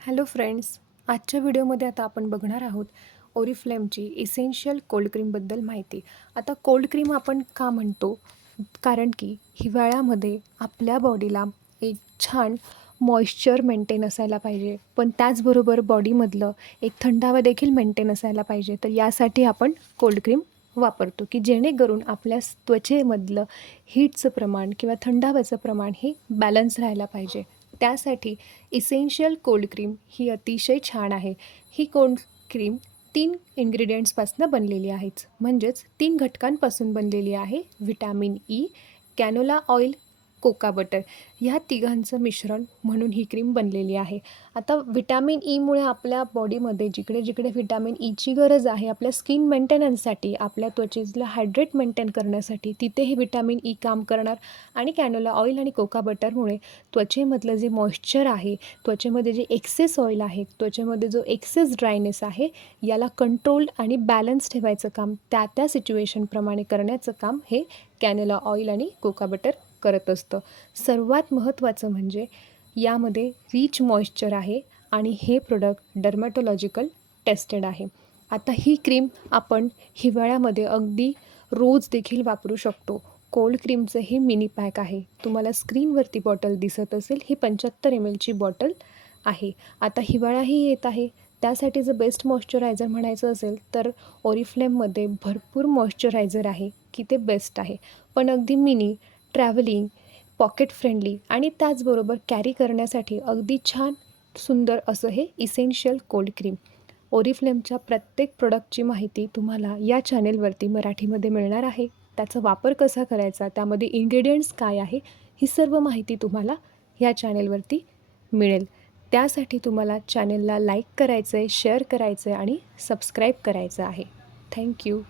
Hello friends, आजच्या व्हिडिओमध्ये आता आपण बघणार आहोत ओरिफ्लेमची इसेन्शियल कोल्ड क्रीमबद्दल माहिती. आता कोल्ड क्रीम आपण का म्हणतो? कारण की हिवाळ्यामध्ये आपल्या बॉडीला एक छान मॉइश्चर मेंटेन असायला पाहिजे, पण त्याचबरोबर बॉडीमधलं एक थंडावा देखील मेंटेन असायला पाहिजे. तर यासाठी आपण कोल्ड क्रीम वापरतो की जेणेकरून आपल्या त्वचेमधलं हीटचं प्रमाण किंवा थंडाव्याचं प्रमाण हे बॅलन्स राहायला पाहिजे. त्यासाठी इसेन्शियल कोल्ड क्रीम ही अतिशय छान आहे. ही कोल्ड क्रीम 3 इन्ग्रेडियंट्सपासून बनलेली आहेच, म्हणजेच 3 घटकांपासून बनलेली आहे. Vitamin E, canola oil, cocoa butter ह्या तिघांचं मिश्रण म्हणून ही क्रीम बनलेली आहे. आता व्हिटॅमिन ईमुळे आपल्या बॉडीमध्ये जिकडे जिकडे व्हिटॅमिन ईची गरज आहे आपल्या स्किन मेंटेनन्ससाठी, आपल्या त्वचेला हायड्रेट मेंटेन करण्यासाठी, तिथे हे व्हिटॅमिन ई काम करणार. आणि कॅनोला ऑइल आणि कोका बटरमुळे त्वचेमधलं जे मॉइश्चर आहे, त्वचेमध्ये जे एक्सेस ऑइल आहे, त्वचेमध्ये जो एक्सेस ड्रायनेस आहे, याला कंट्रोल आणि बॅलन्स ठेवायचं काम त्या त्या सिच्युएशनप्रमाणे करण्याचं काम हे कॅनोला ऑइल आणि कोका बटर करत असतं. सर्वात महत्त्वाचं म्हणजे यामध्ये रिच मॉइश्चर आहे आणि हे प्रोडक्ट डर्मॅटोलॉजिकल टेस्टेड आहे. आता ही क्रीम आपण हिवाळ्यामध्ये अगदी रोज देखील वापरू शकतो. कोल्ड क्रीमचं हे मिनी पॅक आहे. तुम्हाला स्क्रीनवरती बॉटल दिसत असेल, ही 75 ml ची बॉटल आहे. आता हिवाळाही येत आहे, त्यासाठी जर बेस्ट मॉइश्चरायझर म्हणायचं असेल तर ओरिफ्लेममध्ये भरपूर मॉइश्चरायझर आहे की ते बेस्ट आहे. पण अगदी मिनी, ट्रॅव्हलिंग, पॉकेट फ्रेंडली आणि त्याचबरोबर कॅरी करण्यासाठी अगदी छान सुंदर असं हे इसेन्शियल कोल्ड क्रीम. ओरिफ्लेमच्या प्रत्येक प्रोडक्टची माहिती तुम्हाला या चॅनेलवरती मराठीमध्ये मिळणार आहे. त्याचा वापर कसा करायचा, त्यामध्ये इन्ग्रेडियंट्स काय आहे, ही सर्व माहिती तुम्हाला ह्या चॅनेलवरती मिळेल. त्यासाठी तुम्हाला चॅनेलला लाईक करायचं आहे, शेअर करायचं आहे आणि सबस्क्राईब करायचं आहे. थँक्यू.